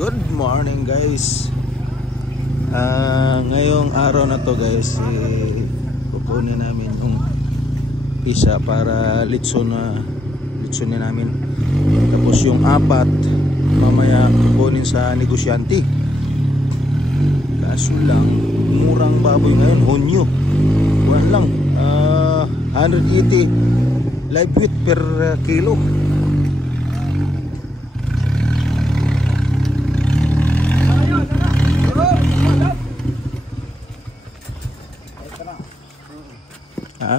Good morning guys. Ngayong araw na to guys, kukunin namin yung isa para litson namin. Tapos yung apat mamaya kukunin sa negosyante. Kaso lang murang baboy ngayon, honyo. Kuwan lang 180 live weight per kilo.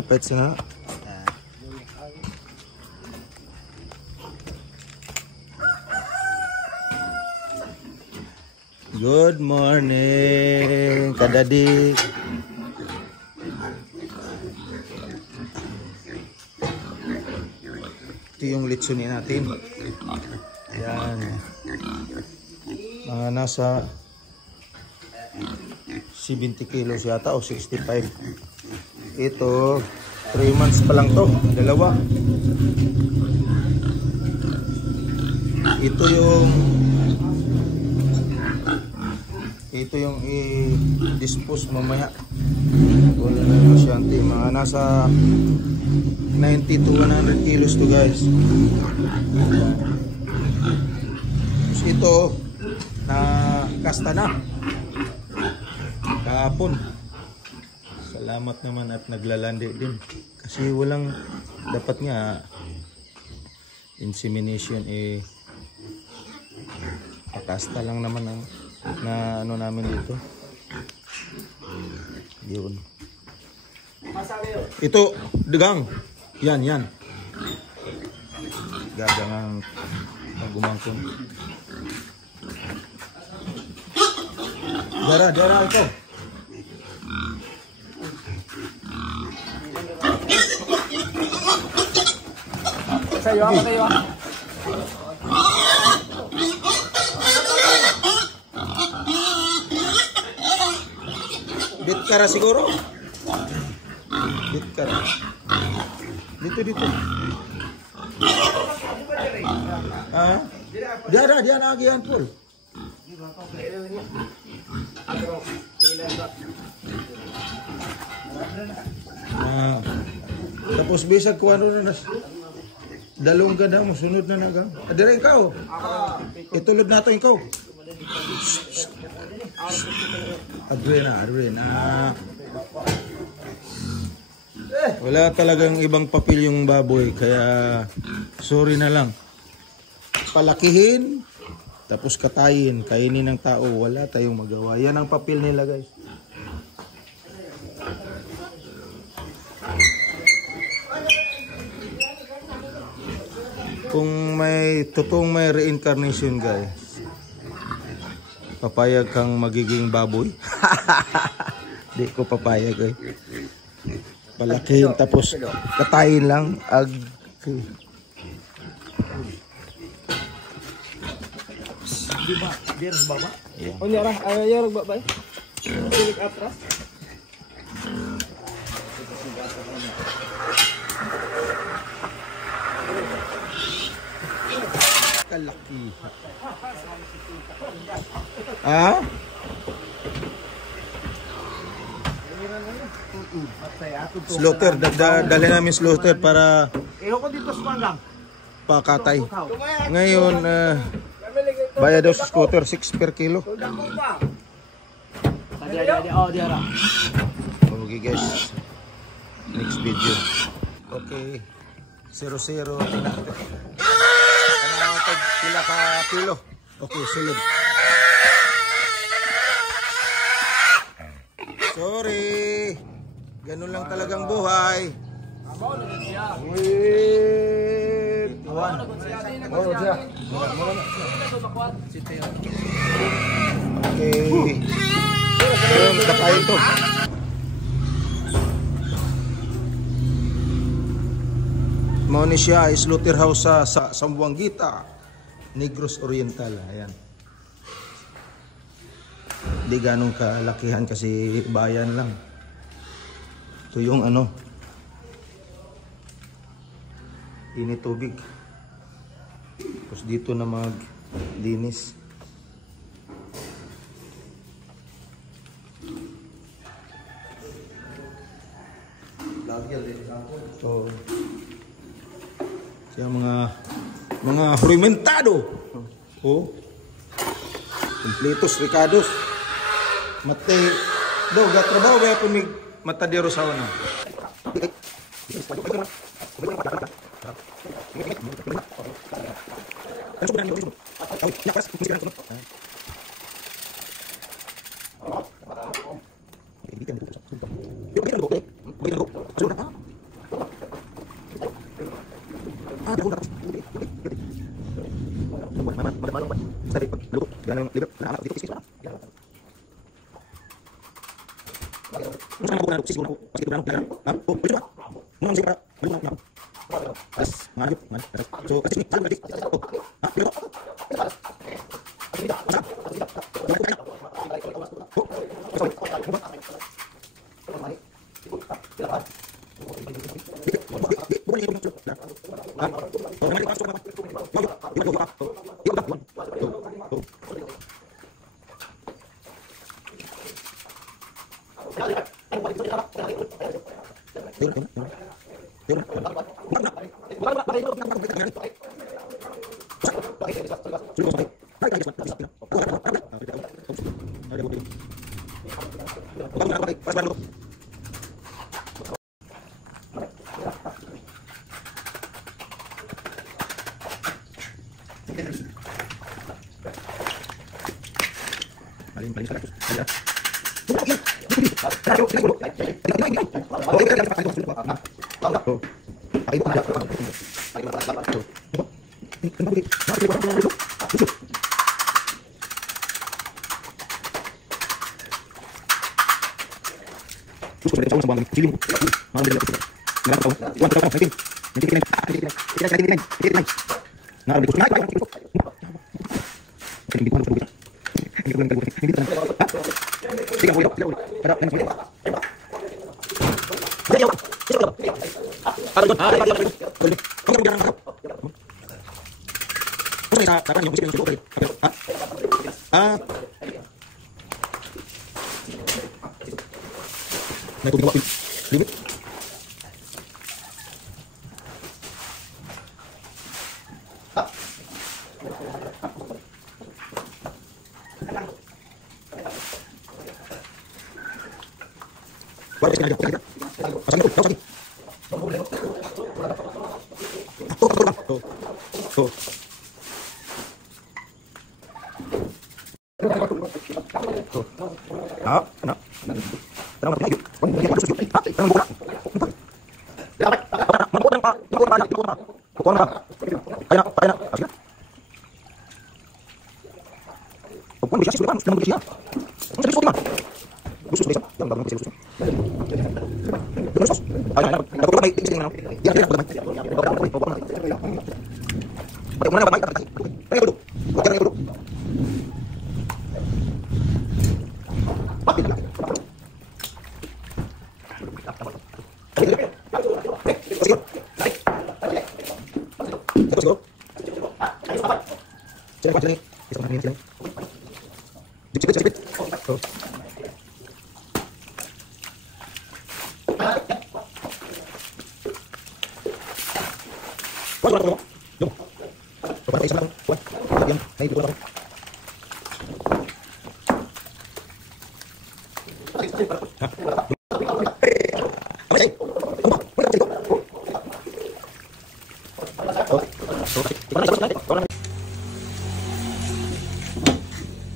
Pets nga. Good morning, Kadadik. Ito yung litsunin natin. Yan. Nasa 70 kilos yata o 65. Ito 3 months pa lang to, dalawa. Ito yung i-dispose mamaya. Wala na negosyante. Mga nasa 90 to 100 kilos to guys. Tapos ito na kasta na kahapon. Salamat naman at naglalandi din. Kasi walang, dapat nga insemination pakasta lang naman na ano namin dito. Yun. Ito, degang. Yan. Gagangang gumangkon. Dara ito. Sa'yo ako kayo. Bitkara siguro. Bitkara. Dito. Dia nagihan pul. Tapos bisag kuano na dalong ganda mo sunod na nagang. Adira ikaw. Itulod na to ikaw. Adrena. Wala talagang ibang papel yung baboy kaya sorry na lang. Palakihin tapos katayin, kainin ng tao, wala tayong magawa. Yan ang papel nila guys. Kung may totoong may reincarnation guys, papayag kang magiging baboy? Di ko papayag eh. Palakihin tapos katayin lang. Biar baba. Oh nyarah, ayo baba. Tilik atras. Kalaki. Slaughter, dali namin slaughter para pakatay. Ngayon, bayad daw sa scooter 6 per kilo. Okay guys, next video. Okay, 0-0. Pila ka kilo. Okay, sulod. Sorry. Ganun lang talagang buhay. Wait. Okay. Ayun, kapain to. Mauni siya ay slaughterhouse sa Sambuanguita, Negros Oriental. Ayan. Di ganong kalakihan kasi bayan lang. Ito yung init tubig. Tapos dito na maglinis. Oh. Siya mga fermentado. Oh. Completos ricados. Mate do gatrabaho ba po mig matadero sa wana.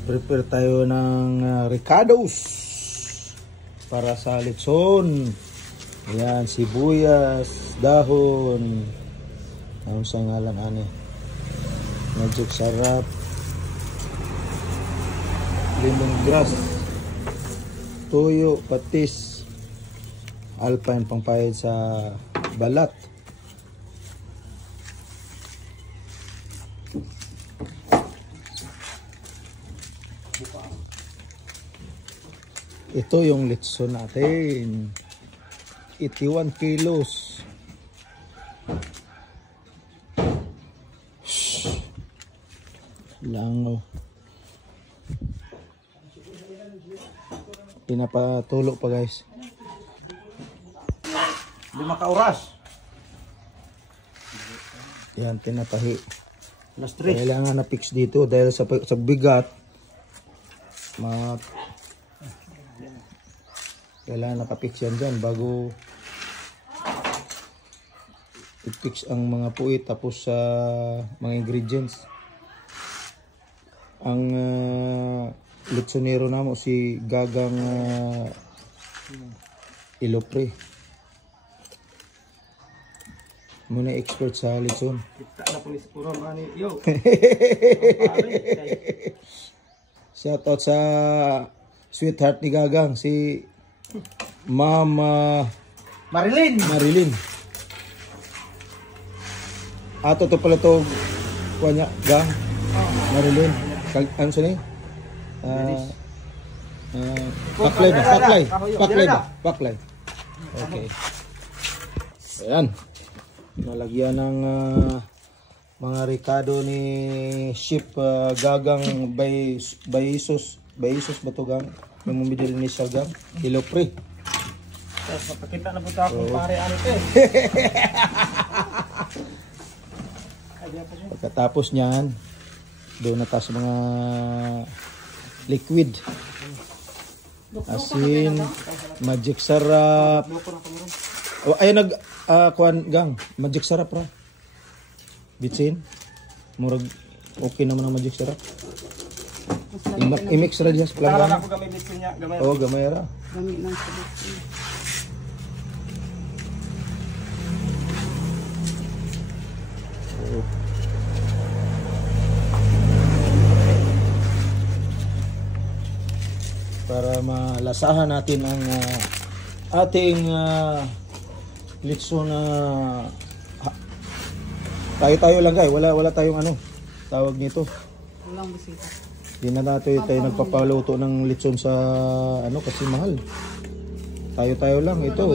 Prepare tayo ng ricados para sa lechon. Ayan, sibuyas, dahon. Ang sa ngalan ani. Magic sarap. Lemongrass. Tuyo, patis. Alpine pangpahid sa balat. Ito yung lechon natin. 81 kilos. Lango. Pinapatulo pa guys. 5 ka oras. Yan, tinatahi. Alas 3. Kailangan na fix dito dahil sa bigat. Kailangan nakapix yan dyan bago i-fix ang mga puwit tapos sa mga ingredients. Ang lechonero namo si Gagang Ilopre. Muna expert sa lechon. Kita na po ni puro mani. Yo. Shout out sa sweetheart ni Gagang si Mama Marilyn. Ato to pala to kuanya Gang Marilyn. Ano sa ni? Paklay. Okay. Ayan. Nalagyan ng mga ricado ni Chef Gagang Bayisos ba to Gang? Yung mumidil ni siya Gang Ilopre. Papakita na po ito akong pare ano ito eh. Pagkatapos niyan, doon na tayo sa mga liquid. Asin, magic sarap. Ay kuan Gang, magic sarap ra. Bitsin. Murag okay naman ang magic sarap. I-mix ra diya sa Tara planggana. na po kami bitsin niya. Gamay. Oh, gamay ra. Gamit lang sa bitsin. Para malasahan natin ang ating lechon na tayo lang guys, wala tayong ano tawag nito. Walang bisita. Hindi na tayo nagpapaluto ng lechon sa ano kasi mahal. Tayo lang ito.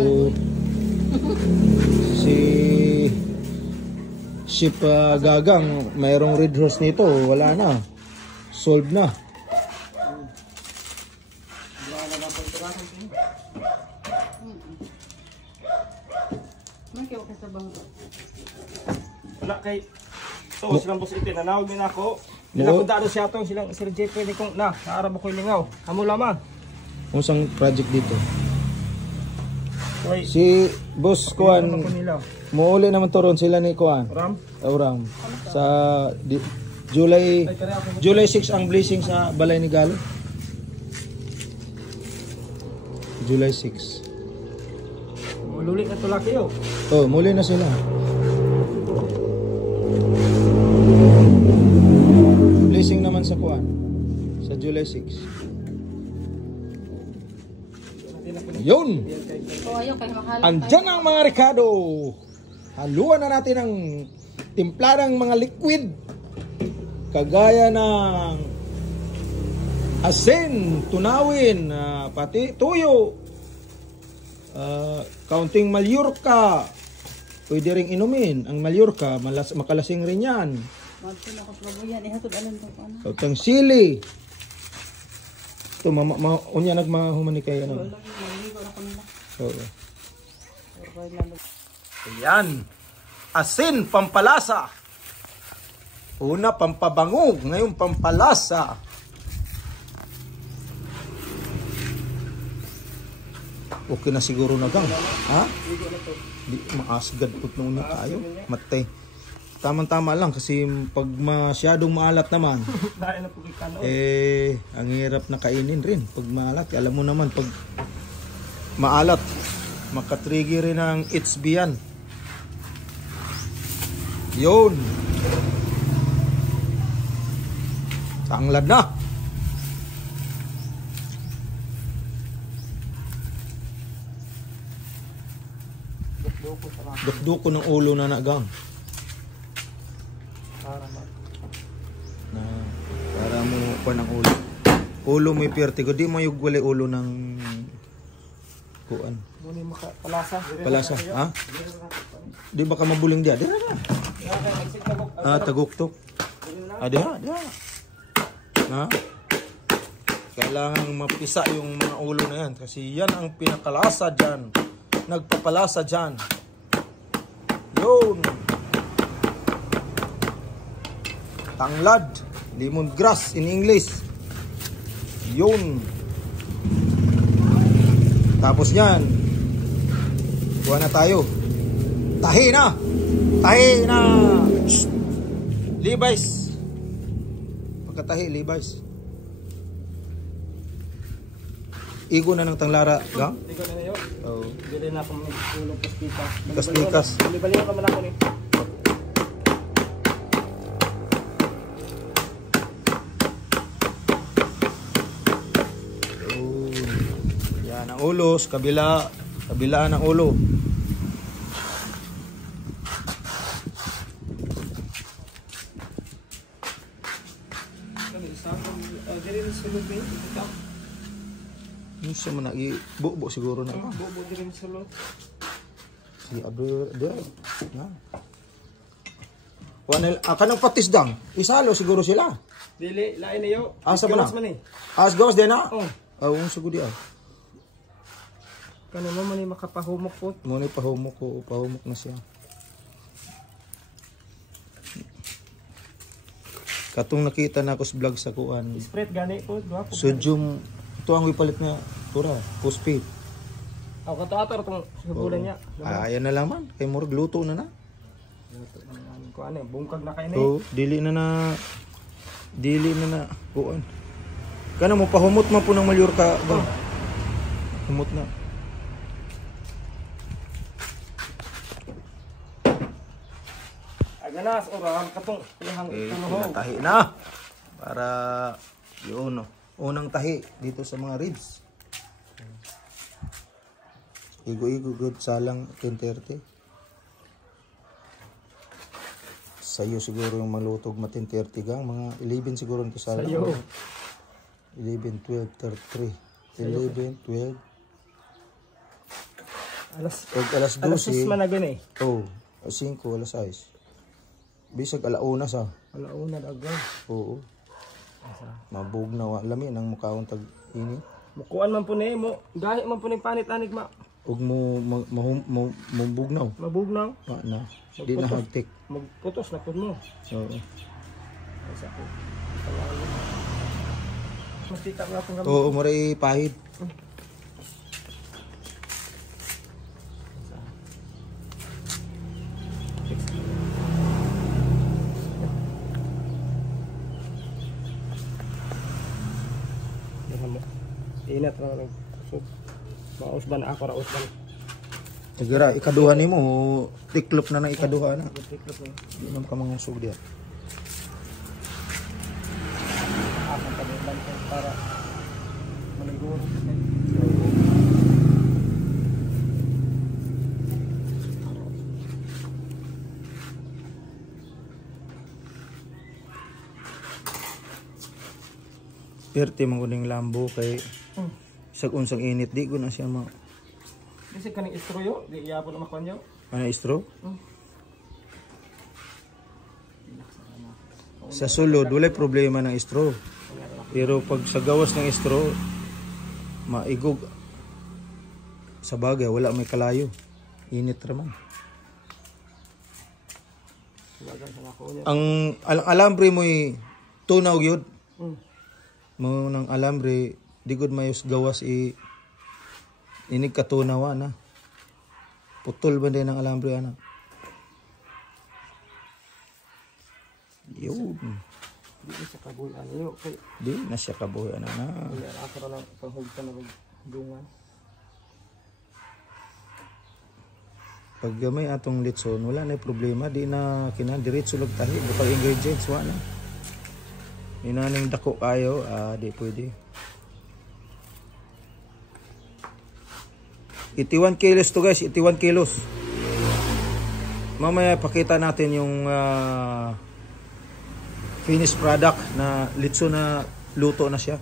Si Chef Gagang, mayroong red horse nito, wala na. Solved na. Makiyaw ka sa bangko. Wala kay so silang boss ipin nanawag din ako. Nilakod siya atong silang Sir JP ni kong na naarab ako lingaw. Amo lamang. Unsang project dito? Wait. Si Boss Kuan, muuli naman to ron sila ni Kuan. Ram. Ram. Sa July 6 ang blessing sa Balay ni Galo. July 6. Mululit na tulak kayo. Oh, muli na sila. Blessing naman sa Kuan sa July 6. Yun! O ayaw kayo makahalap. Andyan ang mga Ricardo. Haluan na natin ang timplarang mga liquid. Kagaya ng asin, tunawin, pati tuyo, kaunting malyurka. Pwede ring inumin. Ang malyurka, makalasing rin yan. Magpun ako plabuyan. Ihatod alam ko ano. Kaunting sili. Ito, unya nagmahumani kayo. Ano? Maligo na ko nila. Oo. Pero lalo. Ayan. Asin, pampalasa. Una, pampabangog. Ngayon, pampalasa. Okay na siguro na Gang. Ha? Di maasgad put nung na tayo. Matay. Tama-tama lang kasi pag masyadong maalat naman, ang hirap na kainin rin. Pag maalat, alam mo naman, pag maalat, makatrigger rin ang HB yan. Yun. Tanglad na. Dukduko ng ulo na Gang. Para mo pa ng ulo. Ulo mo ipertigo. Di mo yung wala ulo ng kuan. Muni makapalasa. Palasa. Ha? Di ba ka mabuling diya? Dira na. Taguktok. Dira. Ha? Kailangan mapisa yung mga ulo na yan. Kasi yan ang pinakalasa dyan. nagpapalasa dyan. Yun. Tanglad. Lemongrass in English. Yun. Tapos yan. Kuha na tayo. Tahi na. Tahi na. Shhh. Levi's. Pagkatahi, Levi's. Igo na ng tanglara, gang? Ikaw na niyo. Oo. Bili na akong tulong pastikas. Pastikas. Bali-balihan naman ako ni. Yan ang ulo, sa kabilaan ng ulo. Dili sa lupin. Yung siya mo na, bubo siguro na. Bobo din sa lupin. Si Abel, yan. Kanang patisdang, isalo siguro sila. Dili, lain niyo. Asa ba na? Gawas man eh. As gawas din na? Oh. Ang sugod yan. Kano mo man eh makapahumok po. Muna pahumok na siya. Katong nakita na ako sa vlog sa kuan. Spread gani po. Sodium, ito ang ipalit nga, tura, phosphate. Ako katatar itong subulan niya. Ayan na laman, kay murag luto na na. Kung ano, bungkag na kayo na So, dili na kuan. Kana mo pahumot man po ng malyur ka ba? Humot na. Aganas, oram, katong ilahang tunuhog. Tahi na. Para yun, unang tahi dito sa mga ribs. Igo-igo good salang 10:30. Sayo siguro yung malutog matin 30 gang, mga 11 siguro nito salang. Sayo. 11, 12, 33. 11, 12. Alas 12. Alas 6 man na gani. Oh, 5, alas 6. Bisag alauna sa. Alauna agad. Oo. Mabug na wa lami nang mukaon tag ini. Mukuan man po ni mo, gahi man po ni panit-anig ma. Ug mo bugnaw. Mabugnaw. Wa na. Di na hagtik. Magputos na pud mo. Oo. Sa ko. Masita nga akong gamit. Oo, moray pahid. Inat na lang. Mausban ako ra usban. Sigara ikaduha nimo, tiklop na nang ikaduha na. Tiklop na. Di man ka mangusog diha. Akan pa din para maliguro. Perte manguning lambo kay isag unsang init di ko na siya ma. Kasi kaning istroyo, di iyapo na makuan yo. Ano istro? Sa sulod wala problema ng istro. Pero pag sa gawas ng istro maigog sa bagay wala may kalayo. Init raman. Ang alambre mo tunaw gyud. Mo nang alambre di gud mayos gawas inig katunawa na. Putol ba din ang alambre ana? Yun. Di sa kabuyan yo kay Di na siya kabuhi ana na. ako ra lang panghugtan na dungan. Pag gamay atong litson wala na problema di na diretso lag tahi bukal ingredients wa na. Inaning dako kayo, di pwede. 81 kilos to guys, 81 kilos. Mamaya pakita natin yung finished product na litso na luto na siya.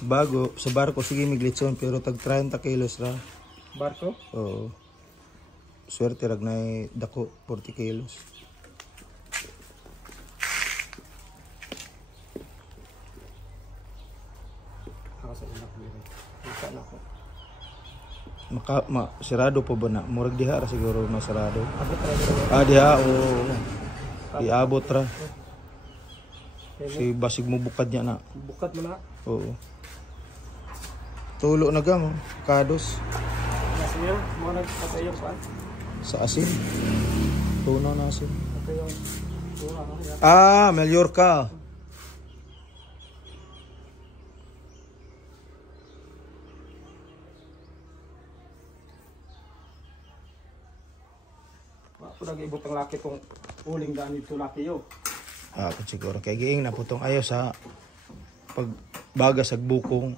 sa barko sige miglitson pero tag 30 kilos ra. Barko? Oo. Swerte rag na dako 40 kilos. Ako sa una ko yun. Isa na ako. Sirado pa ba na? Murag diha ra siguro masarado. Ako talaga. Diha o iabot ra. Si basig mo bukad niya na. Bukat mo na. Oo. Tulo na gang, kados. Kasi yun, mo nagpatay yung pan. Sa asin. Tunaw na asin. Ito yung tuna ko. Mallorca. Ako nag-ibot ang laki kung uling daan ito laki yun. Kung siguro kay giing na putong ayo sa pagbaga sa bukong.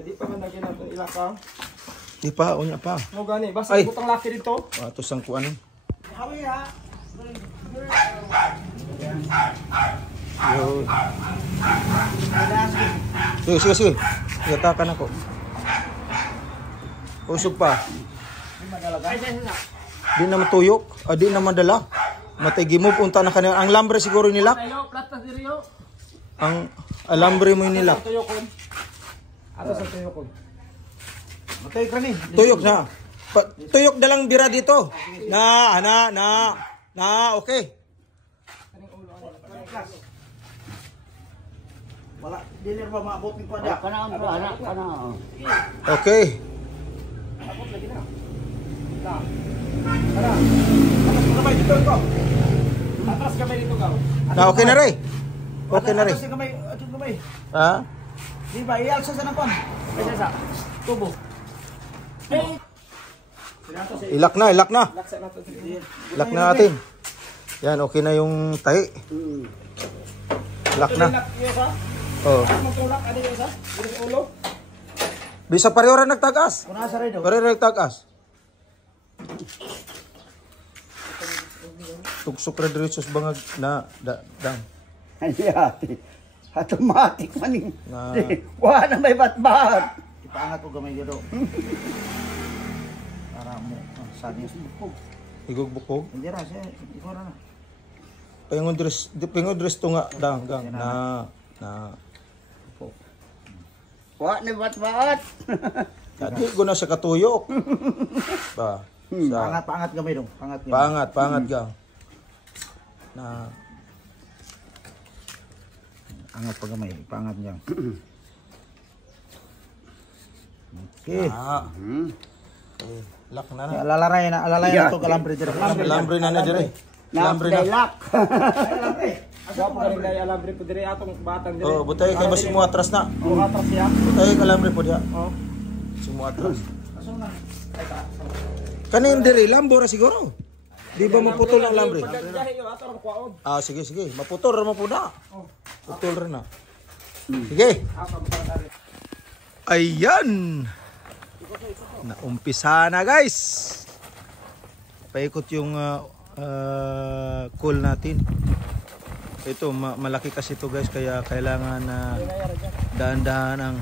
Hindi pa man lagyan natin ilakang. Di pa, unya pa. No gani, basta Ay. ibot ang laki dito. Ato sang kuan. Hawi ha. Yo. Sige. Yatakan ako. Usog pa. Di na matuyok, di na madala. Matigi mo punta na kanila. Ang lambre siguro nila. Tayo, plata diriyo. Ang alambre mo nila. Tuyokon. Ato sa tuyokon. Matay ka ni. Tuyok na. Tuyok na lang bira dito. Na, okay. Wala, dinner ba maabot ni pada? Kana bro, anak kana. Okay. Abot lagi na. Kamay dito ko. Atas kamay dito ka. Na okay na rin. Okay na rin. Atas kamay, atas kamay. Ha? Di ba ialsa sa nakon? Kaya sa tubo. Ilak na. Laksa nato sa Ilak na natin. Yan, okay na yung tahi. Ilak na. Oh. Magtulak ano yun sa? Yung ulo. Bisa pareho ra nagtagas. Kuna sa redo. Pareho ra nagtagas. Tugsok ra diretso sa bangag na dang. Ay ati. Automatic maning. Na- Wa na may batbat. Ipaangat ko gamay dito. Para mo sani bukog. Higog-bukog. Hindi ra siya, ikaw na. Pingon dress to nga dang gang na Wa na batbat. Dati ko na siya katuyok. Ba. Sa Pangat gamay dong. Pangat gamay. pangat gang. Na Angat pa gamay, pangat niya. Okay. Okay. Lak na na. Alalay na to kalambre dito. Lambre na na dire. Lambre na. Lock. Asa po galing dai alambre po dire atong batang dire. Oh, butay kay basig mo atras na. O atras siya. Butay kay lambre po dia. Oh. Sumo atras. Kanin dire lambo ra siguro. Di ba maputol ang lambre? Pagdari yo ato ang kwaon. Sige. Maputol ra mo po na. Putol ra na. Sige. Ako pagdari. Ayan. Naumpisa na guys. Paikot yung coal natin. Ito malaki kasi ito guys kaya kailangan na dahan-dahan ang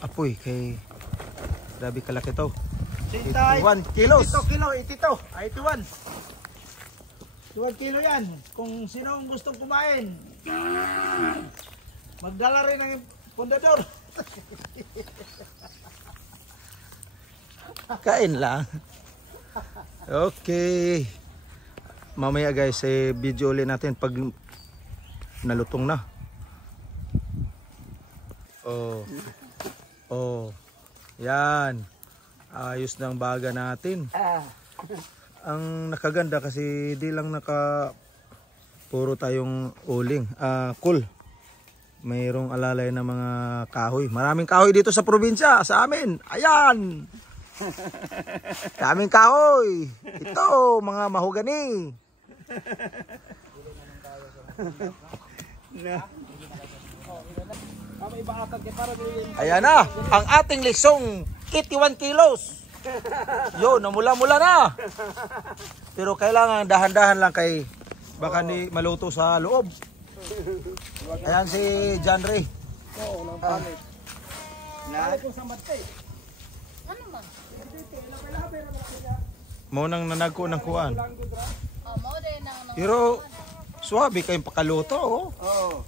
apoy kay grabe kalaki to. 81 kilos. 82 kilo, 82. 81. 2 kilo yan. Kung sino ang gustong kumain, magdala rin ng pundador. Kain lang. Okay. Mamaya guys, video ulit natin pag nalutong na. Oh. Yan. Ayos ng baga natin. Ang nakaganda kasi di lang puro tayong uling. Cool. Mayroong alalay na mga kahoy. Maraming kahoy dito sa probinsya, sa amin. Ayan. Daming kahoy. Ito, mga mahogani. Ayan na, ang ating lisong 81 kilos. Yo, namula-mula na. Pero kailangan dahan-dahan lang kay baka ni maluto sa loob. Ayan si John Ray. Oo, nang palit. Lahat. Kung sa matay. Ano man? Mo nang nanagko ng kuan. Oh, mo din ang Pero suwabe kayong pakaluto, oh. Oo.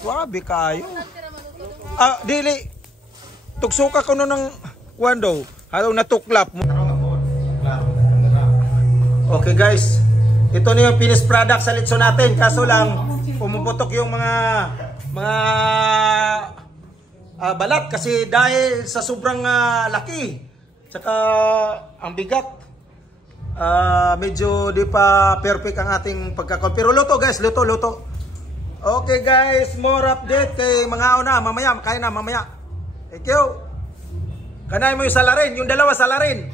Suwabe kayo. tira maluto. Ah, dili. Tuksuka ko no ng kuan daw. Halaw natuklap mo. Okay guys. Ito na yung finished product sa litson natin. Kaso lang pumuputok yung mga balat kasi dahil sa sobrang laki. Tsaka ang bigat. Medyo di pa perfect ang ating pagkakaon. Pero luto guys, luto. Okay guys, more update kay mga una. Mamaya, kaya na mamaya. Thank you. Kanay mo yung salarin, yung dalawa salarin.